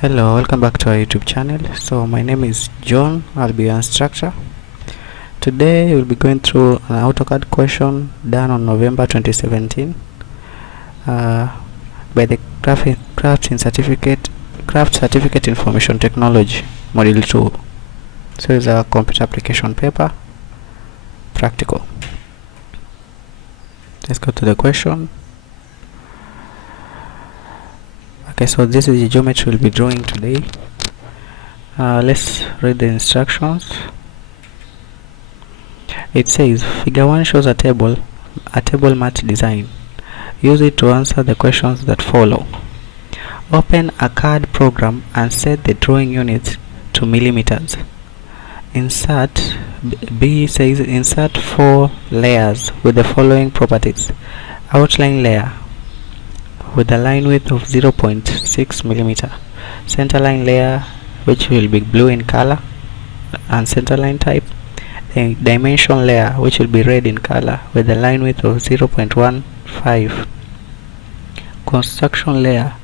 Hello, welcome back to our YouTube channel. So my name is John. I'll be your instructor. Today we'll be going through an AutoCAD question done on November 2017 by the Craft Certificate Information Technology Module 2. So it's a computer application paper, practical. Let's go to the question. Okay, so this is the geometry we'll be drawing today. Let's read the instructions. It says figure 1 shows a table mat design. Use it to answer the questions that follow. Open a CAD program and set the drawing units to millimeters. B says insert 4 layers with the following properties. Outline layer with a line width of 0.6 millimeter. Centerline layer, which will be blue in color and centerline type. A dimension layer, which will be red in color with a line width of 0.15. Construction layer,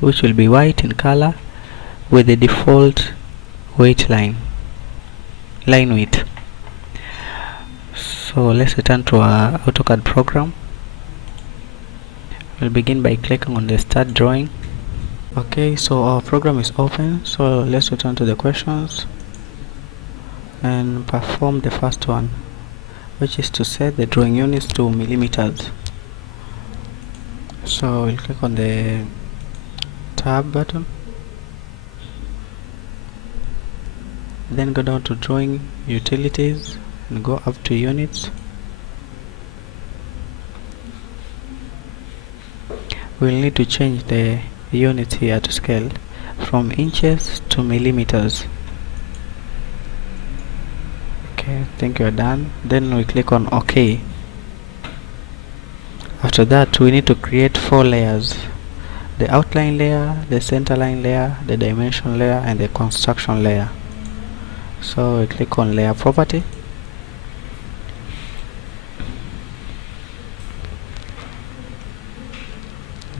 which will be white in color with the default line width. So let's return to our AutoCAD program. We'll begin by clicking on the start drawing. Okay, so our program is open, so let's return to the questions and perform the first one, which is to set the drawing units to millimeters. So we'll click on the tab button, then go down to drawing utilities and go up to units. We'll need to change the units here to scale from inches to millimeters. Okay, I think you're done. Then we click on OK. After that, we need to create 4 layers: the outline layer, the centerline layer, the dimension layer, and the construction layer. So we click on layer property.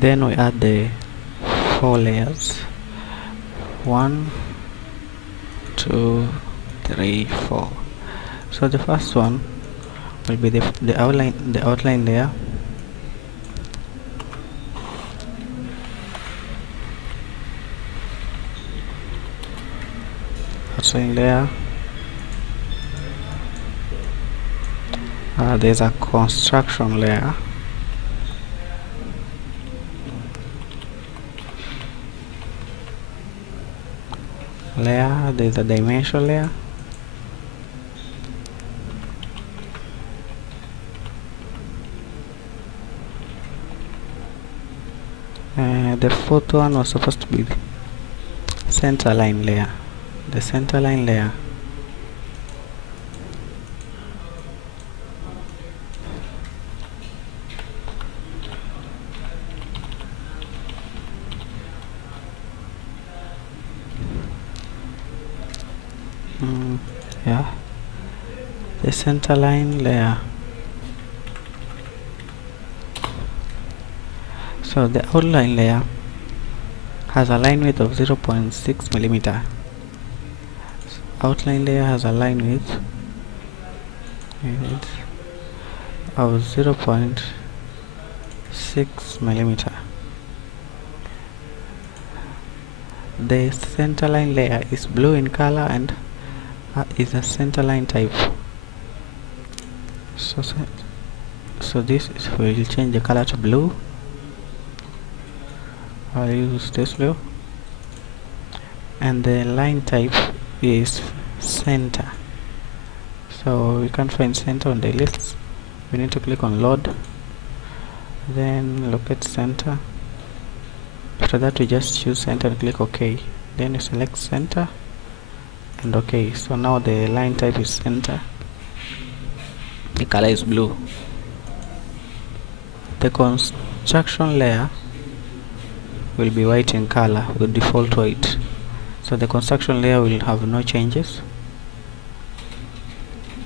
Then we add the 4 layers: 1, 2, 3, 4. So the first one will be the outline layer. Outline layer. There's a construction layer. There's a dimension layer. The fourth one was supposed to be centerline layer. The centerline layer. Yeah, the centerline layer. So the outline layer has a line width of 0.6 millimeter. Outline layer has a line width of 0.6 millimeter. The centerline layer is blue in color and is a centerline type. So this is, we'll change the color to blue. I'll use this blue, and the line type is center. So we can't find center on the list. We need to click on load, then locate center. After that, we just choose center and click OK. Then you select center and OK. So now the line type is center. The color is blue. The construction layer will be white in color with default white. So the construction layer will have no changes.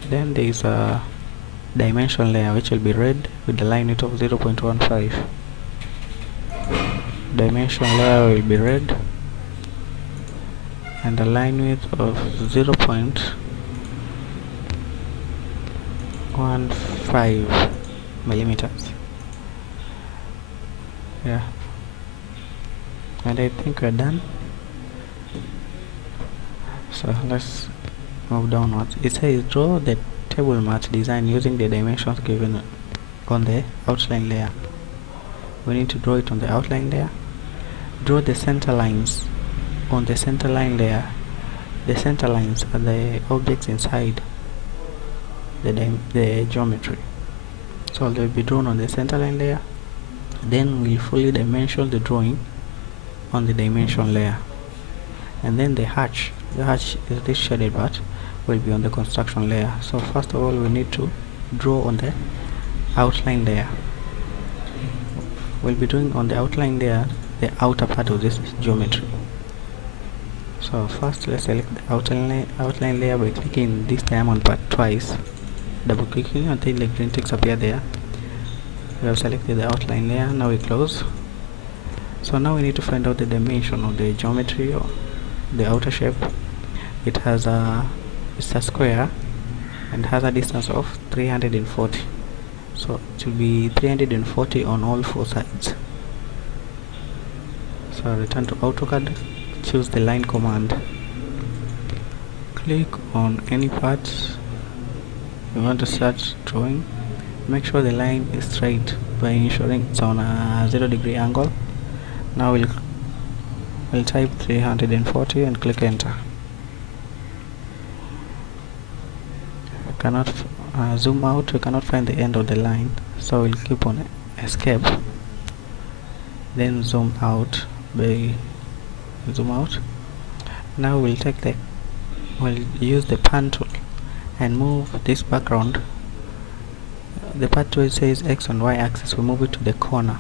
Then there is a dimension layer, which will be red with the line width of 0.15. Dimension layer will be red and a line width of 0.15 millimeters. Yeah, and I think we're done. So let's move downwards. It says draw the table mat design using the dimensions given on the outline layer. We need to draw it on the outline layer. Draw the center lines on the center line layer. The center lines are the objects inside the geometry, so they'll be drawn on the center line layer. Then we'll fully dimension the drawing on the dimension layer, and then the hatch is this shaded part, will be on the construction layer. So first of all, we need to draw on the outline layer. We'll be doing on the outline layer the outer part of this geometry. So first, let's select the outline layer by clicking this diamond part twice, double clicking until the green ticks appear there. We have selected the outline layer. Now we close. So now we need to find out the dimension of the geometry or the outer shape. It's a square and has a distance of 340. So it will be 340 on all four sides. So return to AutoCAD, choose the line command, click on any part you want to start drawing. Make sure the line is straight by ensuring it's on a 0-degree angle. Now we'll type 340 and click enter. We cannot zoom out, we cannot find the end of the line, so we'll keep on escape, then zoom out by zoom out. Now we'll use the pan tool and move this background. The part where it says X and Y axis, we move it to the corner.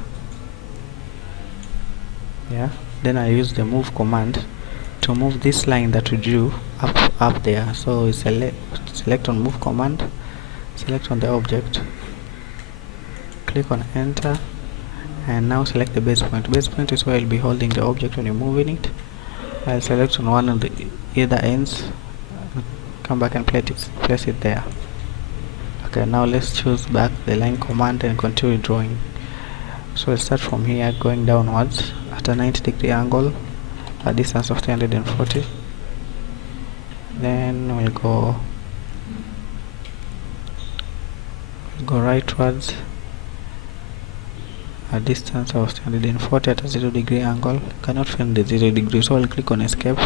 Yeah, then I use the move command to move this line that we drew up there. So we select on move command, select on the object, click on enter, and now select the base point. Base point is where you'll be holding the object when you're moving it. I'll select on one of the either ends, come back and place it there. Okay, now let's choose back the line command and continue drawing. So we'll start from here, going downwards at a 90-degree angle, a distance of 340. Then we'll go rightwards, a distance of 340 at a 0-degree angle. Cannot find the 0 degree, so I'll click on escape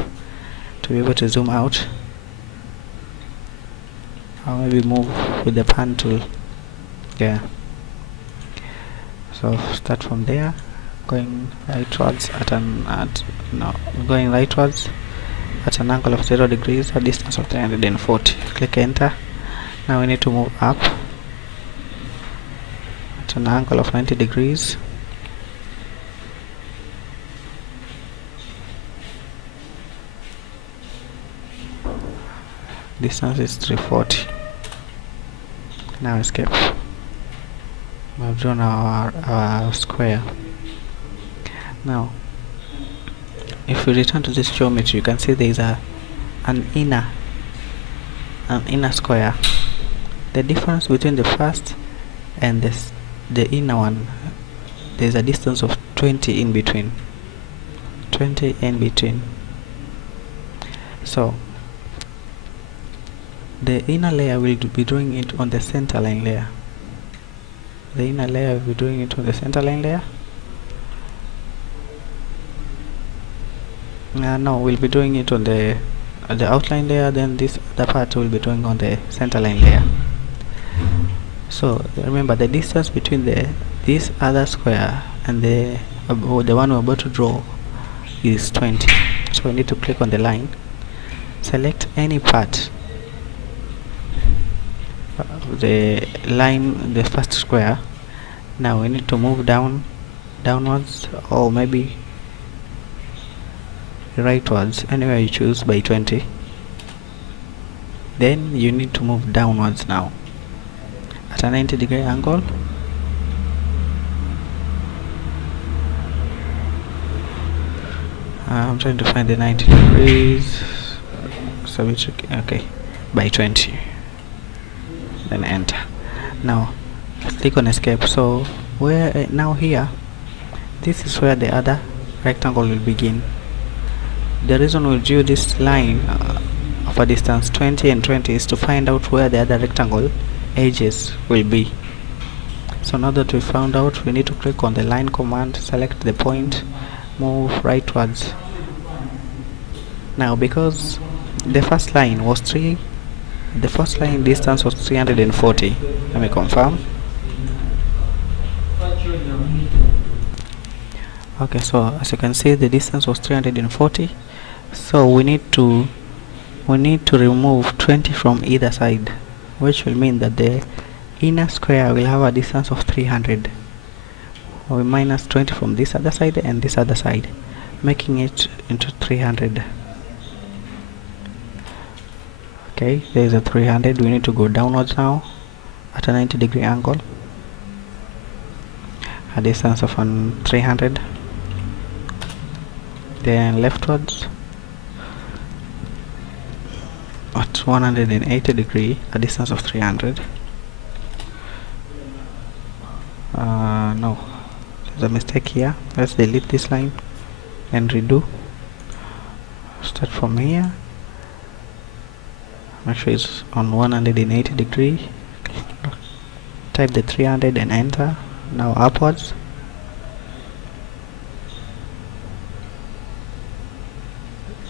to be able to zoom out. I'll maybe move with the pan tool. Yeah. So start from there, going rightwards at an angle of 0 degrees, a distance of 340. Click enter. Now we need to move up at an angle of 90 degrees. Distance is 340. Now escape. We have drawn our square. Now if we return to this geometry, you can see there is an inner square. The difference between the first and the inner one, there is a distance of 20 in between. So the inner layer will be drawing it on the center line layer. No, we'll be doing it on the outline layer. Then this other part will be doing on the center line layer. So remember, the distance between this other square and the one we're about to draw is 20. So we need to click on the line, select any part of the line, the first square. Now we need to move downwards, or maybe rightwards, anywhere you choose, by 20. Then you need to move downwards now at a 90-degree angle. I'm trying to find the 90 degrees. So it's okay, by 20, then enter. Now click on escape. So where now here, this is where the other rectangle will begin. The reason we drew this line of a distance 20 and 20 is to find out where the other rectangle edges will be. So now that we found out, we need to click on the line command, select the point, move rightwards. Now because the first line distance was 340. Let me confirm. Okay, so as you can see, the distance was 340. So we need to remove 20 from either side, which will mean that the inner square will have a distance of 300. We minus 20 from this other side and this other side, making it into 300. Okay, there is a 300. We need to go downwards now at a 90-degree angle, a distance of 300. Then leftwards at 180 degree, a distance of 300. No, there's a mistake here. Let's delete this line and redo. Start from here, make sure it's on 180 degree, type the 300 and enter. Now upwards,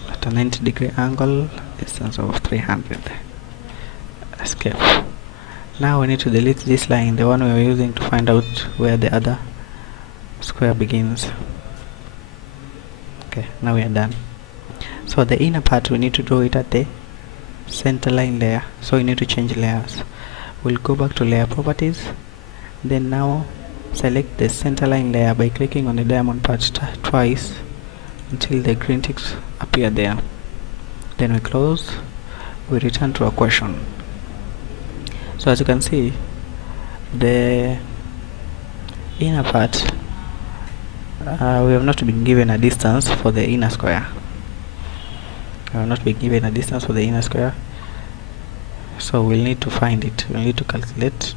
at a 90-degree angle, distance of 300. Escape. Now we need to delete this line, the one we were using to find out where the other square begins. Okay, now we are done. So the inner part, we need to draw it at the center line layer, so we need to change layers. We'll go back to layer properties, then now select the center line layer by clicking on the diamond part twice until the green ticks appear there. Then we close, we return to our question. So as you can see, the inner part, we have not been given a distance for the inner square. So we'll need to find it. We'll need to calculate.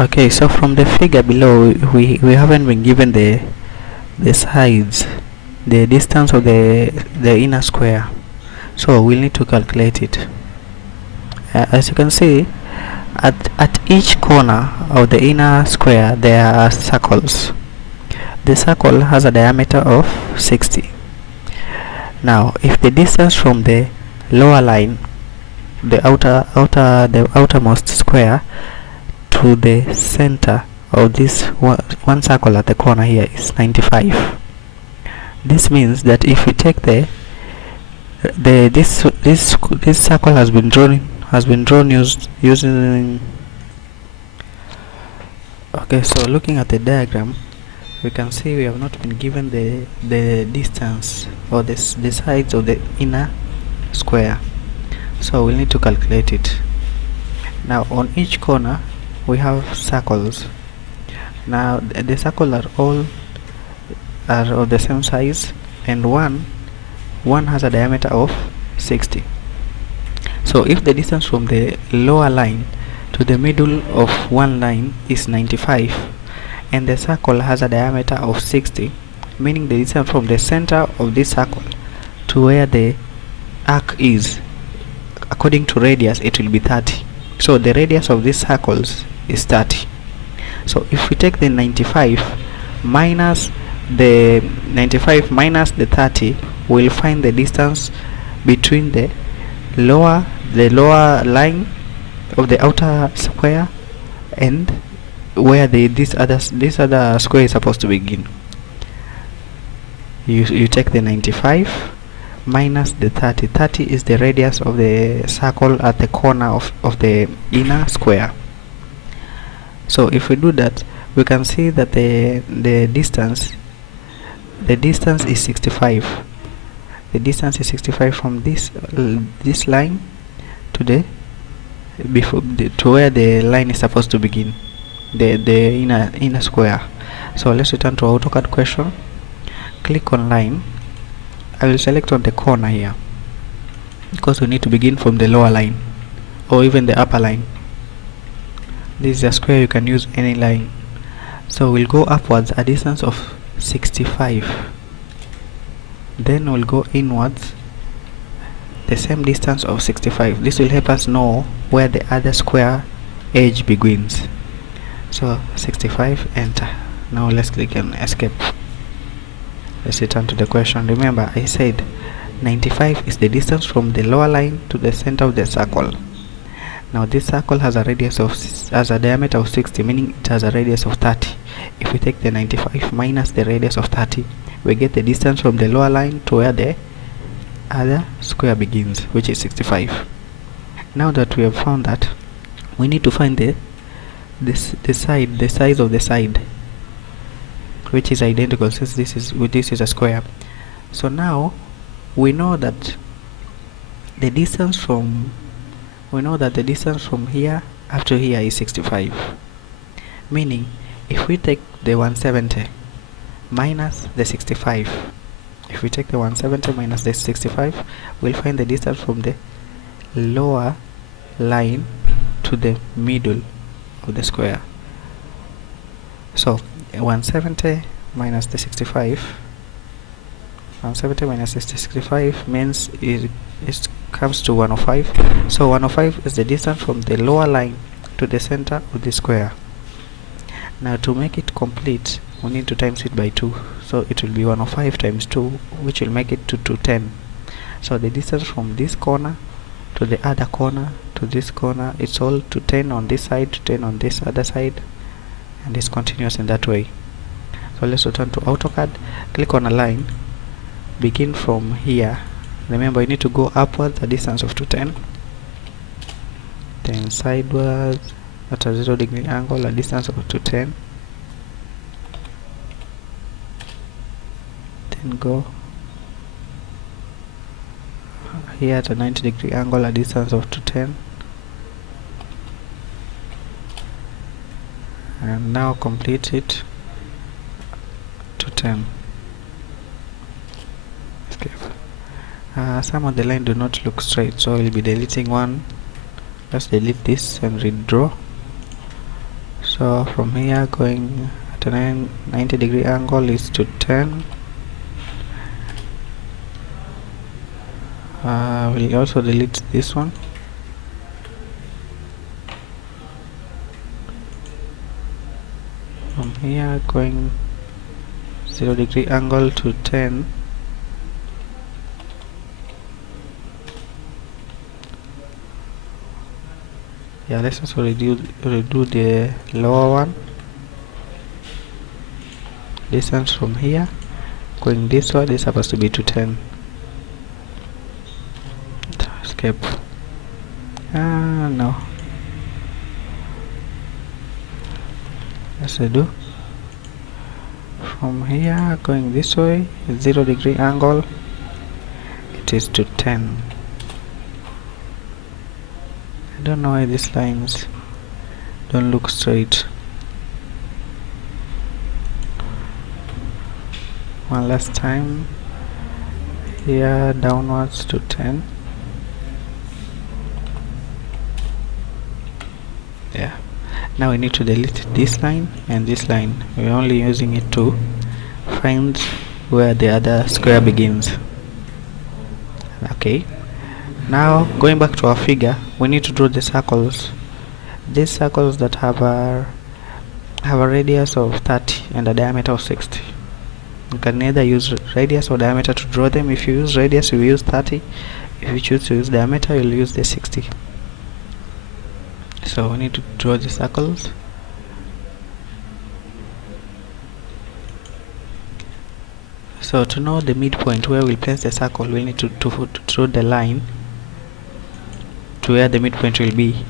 Okay, so from the figure below, we haven't been given the sides, the distance of the inner square, so we'll need to calculate it. As you can see, at each corner of the inner square there are circles. The circle has a diameter of 60. Now if the distance from the lower line, the outermost square, to the center of this one circle at the corner here is 95. This means that if we take this circle has been drawn using. Okay, so looking at the diagram, we can see we have not been given the distance or the sides of the inner square, so we'll need to calculate it. Now on each corner we have circles. Now the circles are all of the same size, and one has a diameter of 60. So if the distance from the lower line to the middle of one line is 95 and the circle has a diameter of 60, meaning the distance from the center of this circle to where the arc is, according to radius, it will be 30. So the radius of these circles is 30. So if we take the 95 minus the 30, we'll find the distance between the lower line of the outer square and where this other square is supposed to begin. You take the 95 minus the 30. 30 is the radius of the circle at the corner of the inner square. So if we do that, we can see that the distance is 65. The distance is 65 from this line to to where the line is supposed to begin, the inner square. So let's return to AutoCAD question. Click on line. I will select on the corner here because we need to begin from the lower line or even the upper line. This is a square, you can use any line. So we'll go upwards a distance of 65. Then we'll go inwards the same distance of 65. This will help us know where the other square edge begins. So 65, enter. Now let's click on escape. Let's return to the question. Remember, I said 95 is the distance from the lower line to the center of the circle. Now this circle has a diameter of 60, meaning it has a radius of 30. If we take the 95 minus the radius of 30, we get the distance from the lower line to where the other square begins, which is 65. Now that we have found that, we need to find the size of the side, which is identical since this is a square. So now we know that the distance from here up to here is 65, meaning if we take the 170 minus the 65, we'll find the distance from the lower line to the middle of the square. So 170 minus the 65 means it comes to 105. So 105 is the distance from the lower line to the center of the square. Now to make it complete, we need to times it by 2. So it will be 105 times 2, which will make it to 210. So the distance from this corner to the other corner to this corner, it's all 210 on this side, 210 on this other side, and it's continuous in that way. So let's return to AutoCAD. Click on a line, begin from here. Remember, you need to go upwards a distance of 210, then sideways at a 0° angle a distance of 210, then go here at a 90° angle a distance of 210, and now complete it to 10. Escape. Some of the line do not look straight, so we'll be deleting one. Let's delete this and redraw. So from here going at a 90° angle is to 10. We'll also delete this one. From here going 0° angle to 10. Yeah, let's also redo the lower one. Distance from here going this way is supposed to be to 10. Escape. No. Let's redo. From here going this way, 0° angle, it is to 10. I don't know why these lines don't look straight. One last time. Here downwards to 10. Yeah. Now we need to delete this line and this line. We're only using it to find where the other square begins. Okay. Now going back to our figure, we need to draw the circles. These circles that have a radius of 30 and a diameter of 60. You can either use radius or diameter to draw them. If you use radius, you use 30. If you choose to use diameter, you'll use the 60. So we need to draw the circles. So to know the midpoint where we'll place the circle, we need to draw the line to where the midpoint will be.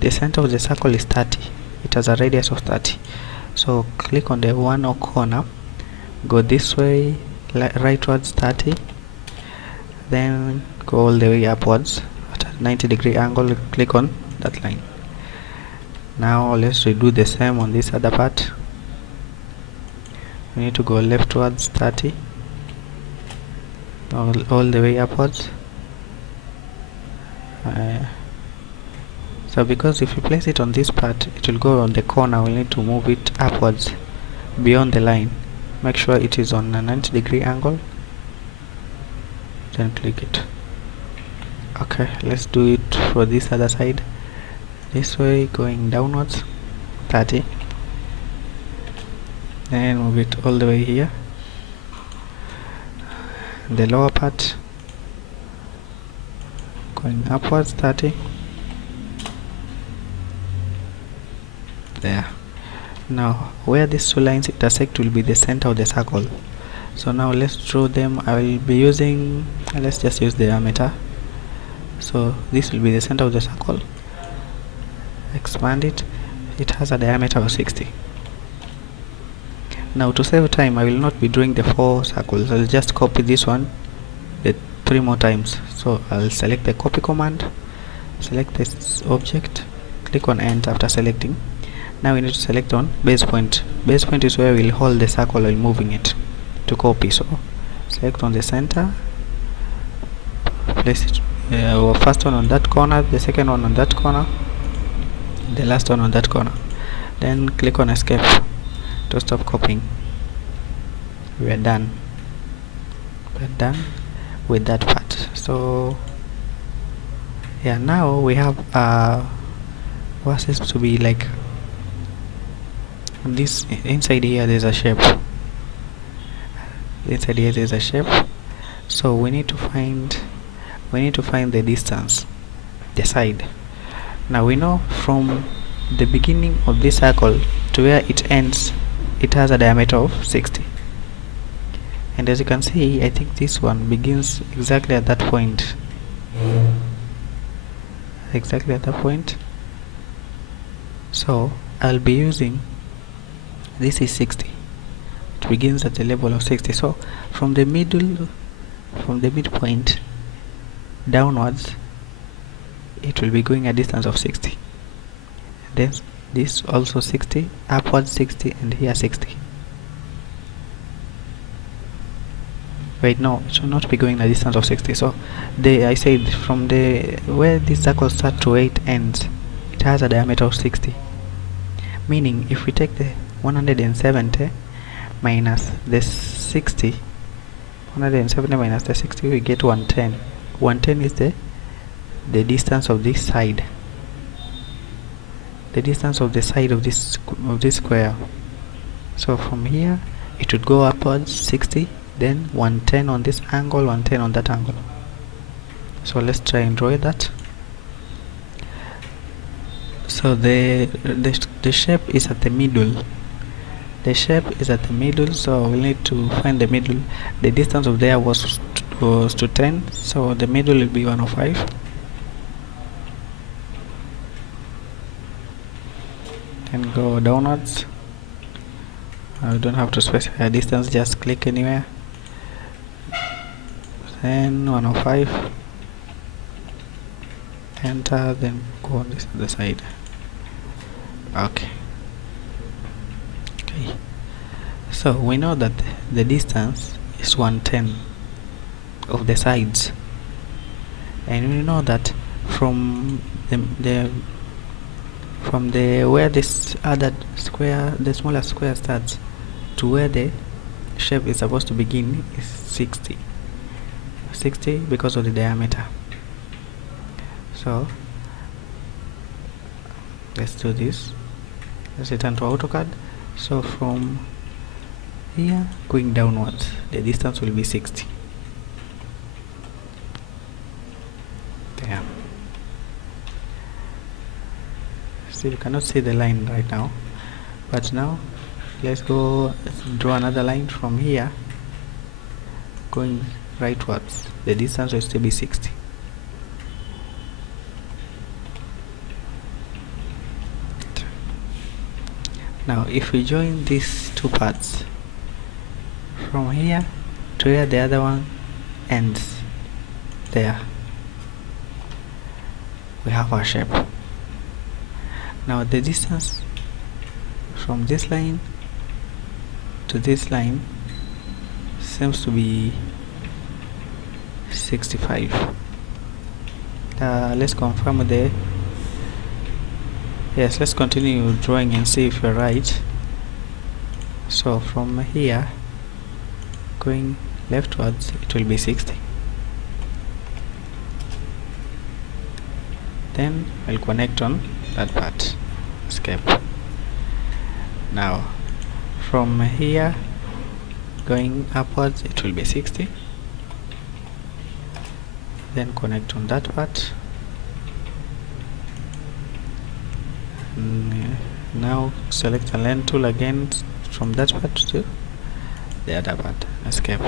The center of the circle is 30. It has a radius of 30. So click on the one corner, go this way, rightwards 30, then go all the way upwards at a 90° angle. Click on that line. Now let's redo the same on this other part. we need to go leftwards 30, all the way upwards. So because if you place it on this part, it will go on the corner. We'll need to move it upwards beyond the line. Make sure it is on a 90-degree angle, then click it. Okay, let's do it for this other side. This way, going downwards 30, then move it all the way here. The lower part going upwards 30. There. Now where these two lines intersect will be the center of the circle. So now let's draw them. I will be using, let's just use the diameter. So this will be the center of the circle. Expand it. It has a diameter of 60. Now to save time, I will not be drawing the 4 circles. I'll just copy this one the 3 more times. So I'll select the copy command, select this object, click on enter after selecting. Now we need to select on base point. Base point is where we'll hold the circle while moving it to copy. So select on the center, place it first one on that corner, the second one on that corner, the last one on that corner. Then click on escape to stop copying. We are done. We're done with that part. So yeah, now we have what is to be like this. Inside here there's a shape. Inside here there's a shape. So we need to find the distance, the side. Now we know from the beginning of this circle to where it ends, it has a diameter of 60. And as you can see, I think this one begins exactly at that point. Exactly at that point. So I'll be using, this is 60. It begins at the level of 60. So from the midpoint downwards, it will be going a distance of 60. Then this also 60, upwards 60, and here 60. Wait, no, it should not be going a distance of 60. So I said from the where this circle starts to where it ends, it has a diameter of 60. Meaning if we take the 170 minus the 60, 170 minus the 60, we get 110. 110 is the distance of this side, the distance of the side of this square. So from here it would go upwards 60, then 110 on this angle, 110 on that angle. So let's try and draw that. So the shape is at the middle. The shape is at the middle, so we need to find the middle. The distance of there was to 10, so the middle will be 105. And go downwards. I don't have to specify a distance, just click anywhere. Then 105. Enter, then go on this other side. Okay. So we know that the distance is 110 of the sides, and we know that from the where this other square, the smaller square starts, to where the shape is supposed to begin is 60 because of the diameter. So let's do this. Let's return to AutoCAD. So from here going downwards, the distance will be 60. There. See, you cannot see the line right now, but now let's go draw another line from here going rightwards. The distance will still be 60. Now if we join these two parts from here to where the other one ends, there we have our shape. Now the distance from this line to this line seems to be 65. Let's confirm there. Yes, let's continue drawing and see if you're right. So from here going leftwards, it will be 60. Then I'll connect on that part. Escape. Now from here going upwards, it will be 60. Then connect on that part. Now select the line tool again from that part to the other part. Escape.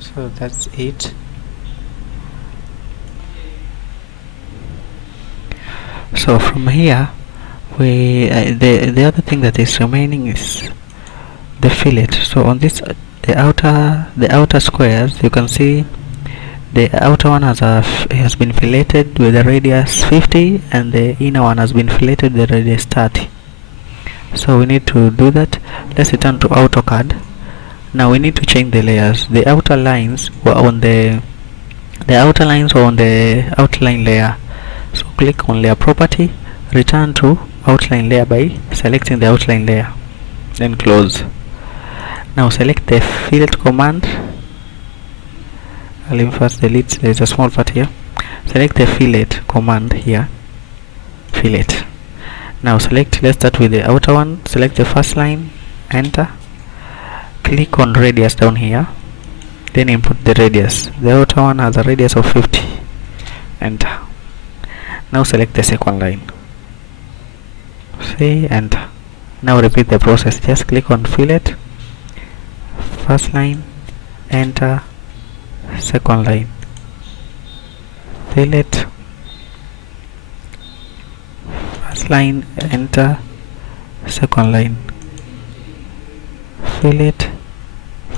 So that's it. So from here we the other thing that is remaining is the fillet. So on this the outer squares, you can see the outer one has been filleted with the radius 50 and the inner one has been filleted with the radius 30. So we need to do that. Let's return to AutoCAD. Now we need to change the layers. The outer lines were on the outline layer. So click on layer property, return to outline layer by selecting the outline layer, then close. Now select the fillet command. I'll leave first delete, there's a small part here. Select the fillet command here, fillet. Now select, let's start with the outer one. Select the first line, enter, click on radius down here, then input the radius. The outer one has a radius of 50, enter. Now select the second line, say enter. Now repeat the process. Just click on fillet, first line, enter, second line, fillet, first line, enter, second line, fillet,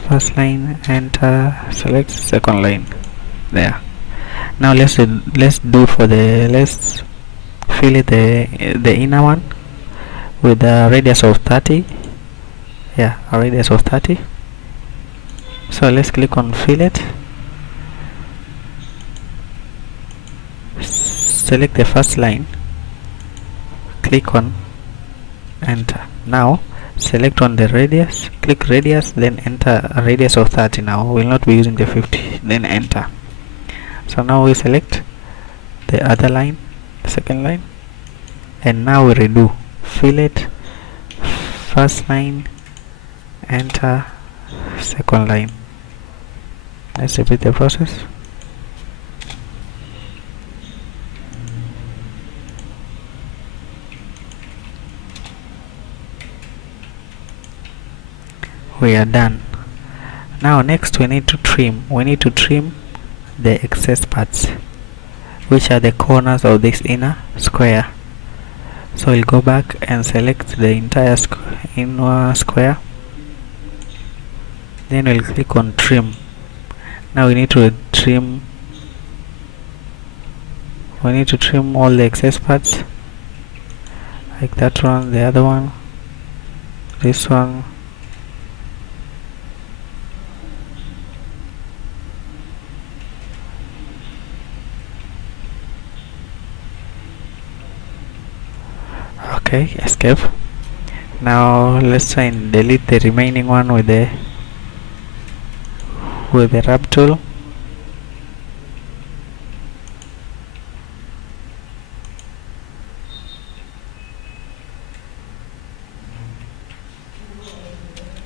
first line, enter, select second line. There. Now let's fillet the inner one with a radius of 30. Yeah, a radius of 30. So let's click on fillet, select the first line, click on enter. Now select on the radius, click radius, then enter a radius of 30. Now we will not be using the 50, then enter. So now we select the other line, the second line, and now we redo fillet, first line, enter, second line. Let's repeat the process. We are done. Now next we need to trim. We need to trim the excess parts, which are the corners of this inner square. So we'll go back and select the entire inner square, then we'll click on trim. Now we need to trim all the excess parts, like that one, the other one, this one, okay, escape. Now let's try and delete the remaining one with the rub tool.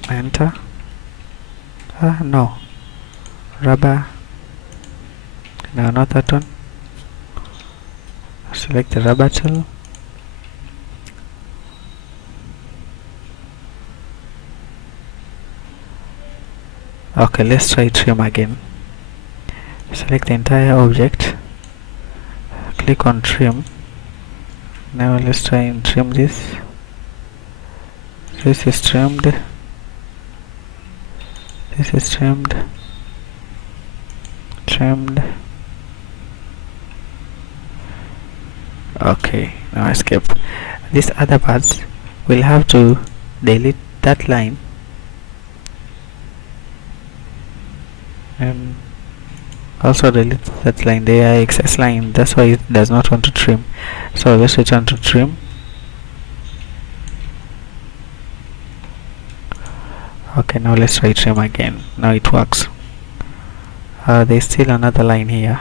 Enter. No, rubber. No, not that one. Select the rubber tool. Okay, let's try trim again. Select the entire object, click on trim. Now let's try and trim this. This is trimmed, this is trimmed, okay. Now escape. These other parts we'll have to delete that line and also delete that line, the excess line, that's why it does not want to trim. So let's return to trim. Okay, now let's try trim again. Now it works. There's still another line here,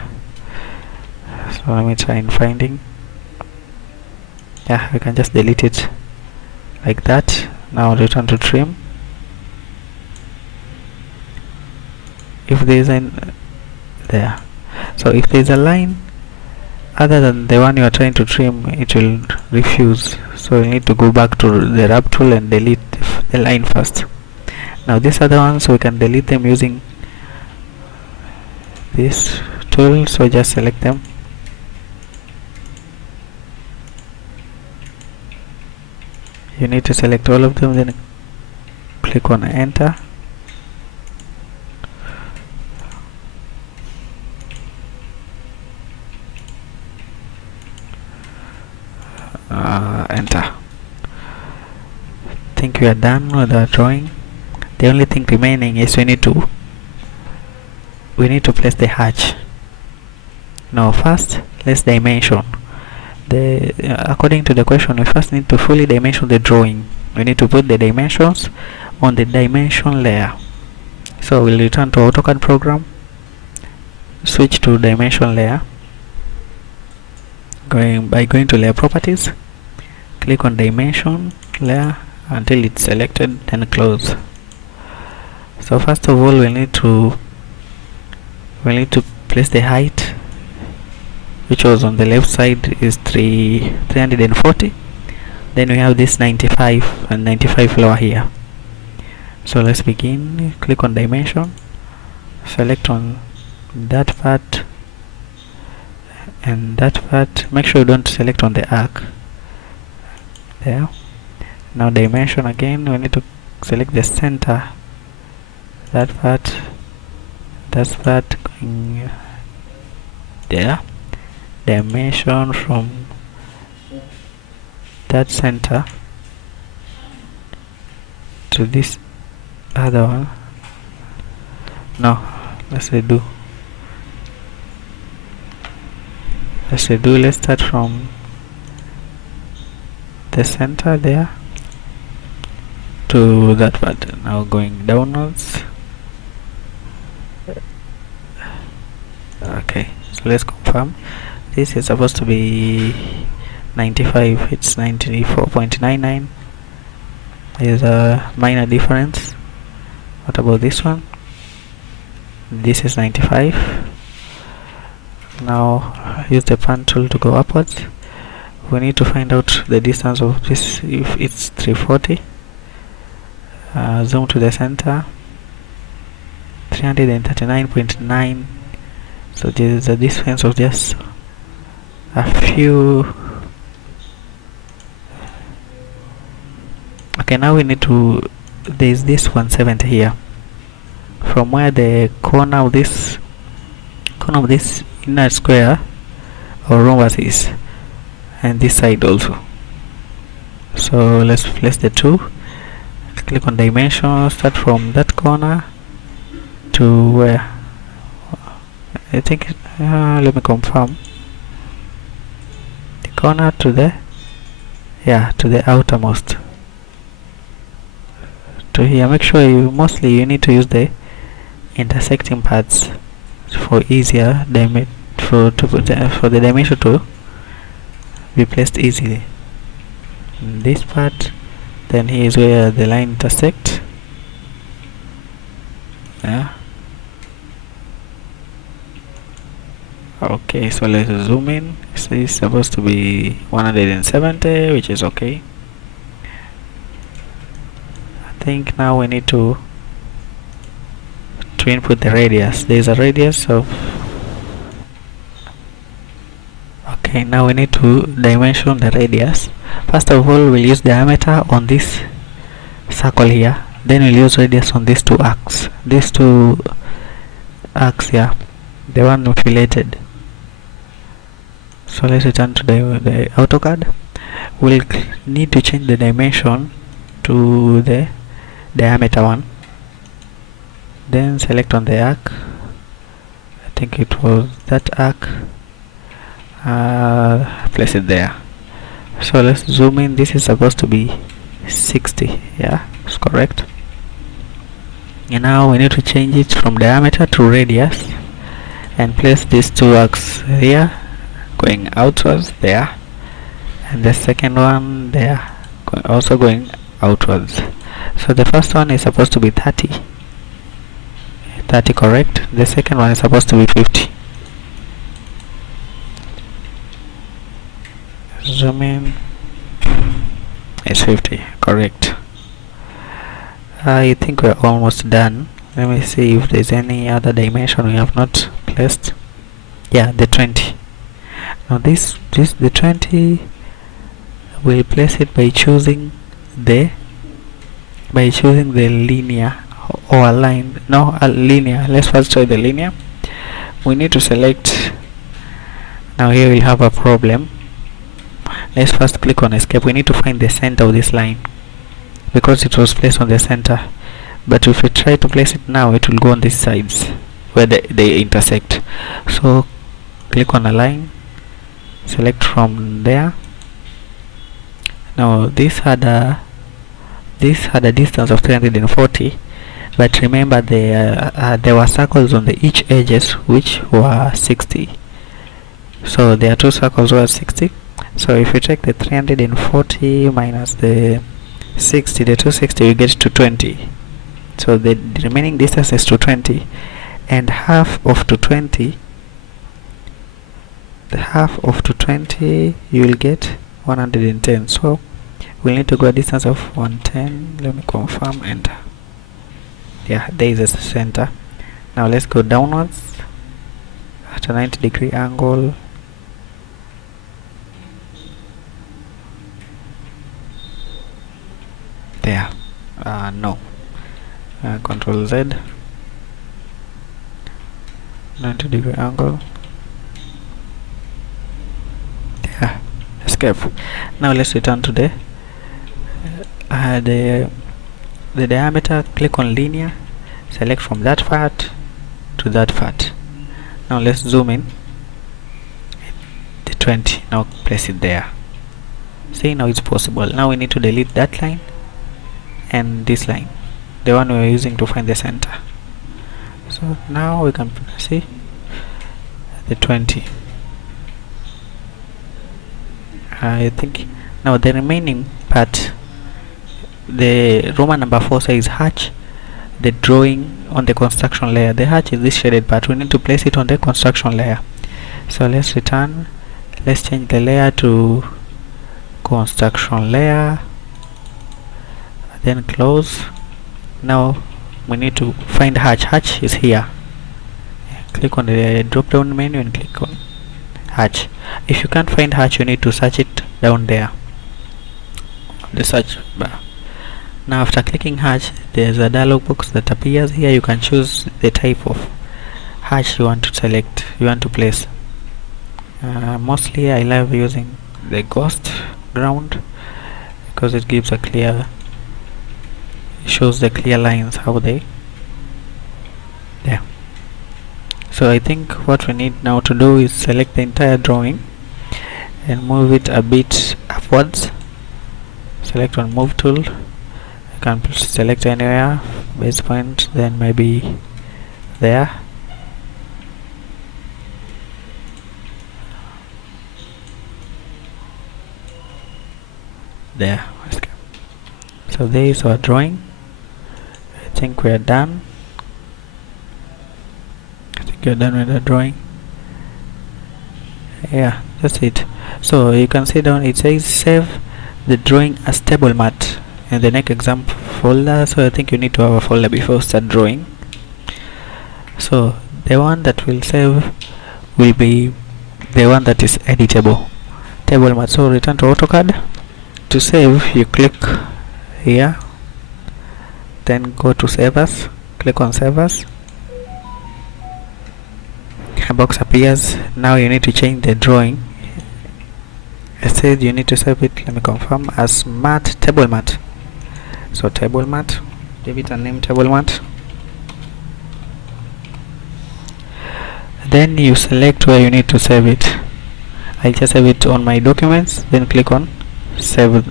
so let me try in finding. Yeah, we can just delete it like that. Now return to trim. If there's an there, so if there's a line other than the one you are trying to trim, it will refuse. So you need to go back to the wrap tool and delete the line first. Now these other ones we can delete them using this tool, so just select them. You need to select all of them, then click on enter. Enter. I think we are done with our drawing. The only thing remaining is we need to place the hatch. Now first let's dimension the according to the question, we first need to fully dimension the drawing. We need to put the dimensions on the dimension layer. So we'll return to AutoCAD program, switch to dimension layer, going to layer properties, click on dimension layer until it's selected, then close. So first of all we need to place the height, which was on the left side is 340. Then we have this 95 and 95 lower here. So let's begin. Click on dimension, select on that part and that part. Make sure you don't select on the arc there. Now dimension again, we need to select the center, that part going there. Dimension from that center to this other one. No, let's start from the center there to that part. Now going downwards. Okay, so let's confirm. This is supposed to be 95, it's 94.99. There's a minor difference. What about this one? This is 95. Now use the pan tool to go upwards. We need to find out the distance of this. If it's 340, zoom to the center, 339.9. so there is a difference of just a few. Okay, now we need to, there's this 170 here, from where the corner of this inner square or rhombus is, and this side also. So let's place the two. Click on dimension, start from that corner to where I think let me confirm, the corner to the outermost to here. Make sure you need to use the intersecting paths for easier for the dimension to be placed easily. In this part, then here is where the line intersect. Yeah. Okay, so let's zoom in. So it's supposed to be 170, which is okay. I think now we need to input the radius. There is a radius of. Okay, now we need to dimension the radius. First of all, we'll use diameter on this circle here. Then we'll use radius on these two arcs. These two arcs here, the one affiliated. So let's return to the AutoCAD. We'll need to change the dimension to the diameter one, then select on the arc. I think it was that arc. Place it there. So let's zoom in. This is supposed to be 60. Yeah, it's correct. And now we need to change it from diameter to radius and place these two arcs here going outwards there, and the second one there also going outwards. So the first one is supposed to be 30, correct. The second one is supposed to be 50. Zoom in. It's 50, correct. I think we're almost done. Let me see if there's any other dimension we have not placed. Yeah, the 20. Now the 20, we'll place it by choosing the linear or a line. No, a linear. Let's first try the linear. We need to select. Now here we'll have a problem. Let's first click on escape. We need to find the center of this line, because it was placed on the center, but if we try to place it now, it will go on these sides where they intersect. So click on a line, select from there. Now this had a distance of 340, but remember there were circles on each edges which were 60. So there are two circles were 60. So if you take the 340 minus the 60, the 260, you get to 20. So the remaining distance is 220, and half of 220, you will get 110. So we'll need to go a distance of 110. Let me confirm, enter. Yeah, there is a center. Now let's go downwards at a 90-degree angle. There. No. Control Z. 90-degree angle. There. Escape. Now let's return to the diameter. Click on linear. Select from that part to that part. Now let's zoom in. The 20. Now place it there. See, now it's possible. Now we need to delete that line and this line, the one we are using to find the center. So now we can see the 20. I think now the remaining part, the Roman number 4 says hatch. The drawing on the construction layer, the hatch is this shaded part. We need to place it on the construction layer. So let's return. Let's change the layer to construction layer, then close. Now we need to find hatch. Hatch is here. Click on the drop down menu and click on hatch. If you can't find hatch, you need to search it down there, the search bar. Now after clicking hatch, there's a dialog box that appears here. You can choose the type of hatch you want to select, you want to place. Mostly I love using the ghost ground because it gives a clear, shows the clear lines how they there. So I think what we need now to do is select the entire drawing and move it a bit upwards. Select on move tool. You can select anywhere, base point, then maybe there. There. So there is our drawing. I think we are done. I think you're done with the drawing. Yeah, that's it. So you can see down it says save the drawing as table mat in the next example folder. So I think you need to have a folder before start drawing. So the one that will save will be the one that is editable, table mat. So return to AutoCAD. To save, you click here, then go to save as, click on save as. A box appears. Now you need to change the drawing. It says you need to save it, let me confirm, as mat, table mat. So table mat, give it a name, table mat. Then you select where you need to save it. I'll just save it on my documents, then click on save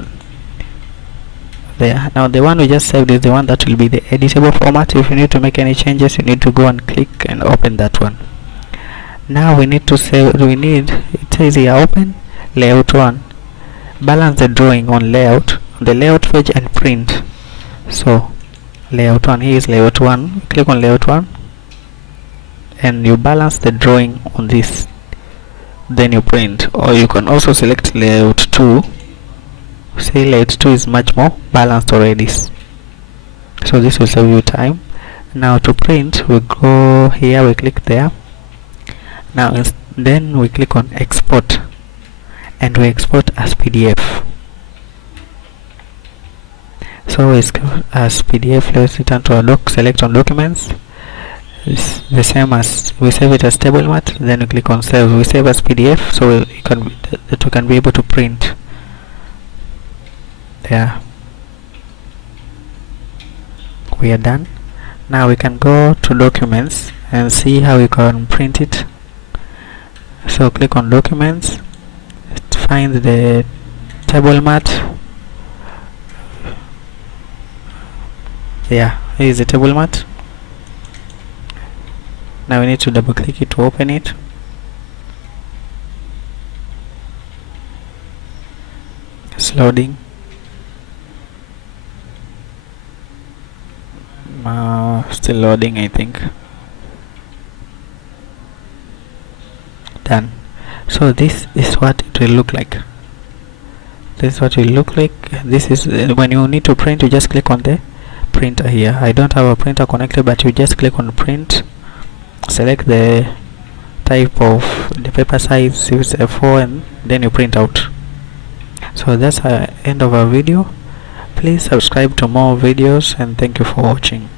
there. Now the one we just saved is the one that will be the editable format. If you need to make any changes, you need to go and click and open that one. Now we need to save, it says here open layout 1, balance the drawing on layout, the layout page and print. So layout 1, here is layout 1, click on layout 1 and you balance the drawing on this, then you print. Or you can also select layout 2. Say layout 2 is much more balanced already, so this will save you time. Now to print, we go here, we click there. Now then we click on export and we export as PDF. So we export as PDF. Let's return to our select on documents. It's the same as we save it as table mat, then we click on save. We save as PDF, so we can be able to print there. We are done. Now we can go to documents and see how we can print it. So click on documents, find the table mat. Yeah, here is the table mat. Now we need to double click it to open it. It's loading. Still loading, I think. Done. So this is what it will look like. This is what it will look like. This is when you need to print, you just click on the printer here. I don't have a printer connected, but you just click on print, select the type of the paper size, use A4, and then you print out. So that's the end of our video. Please subscribe to more videos and thank you for watching.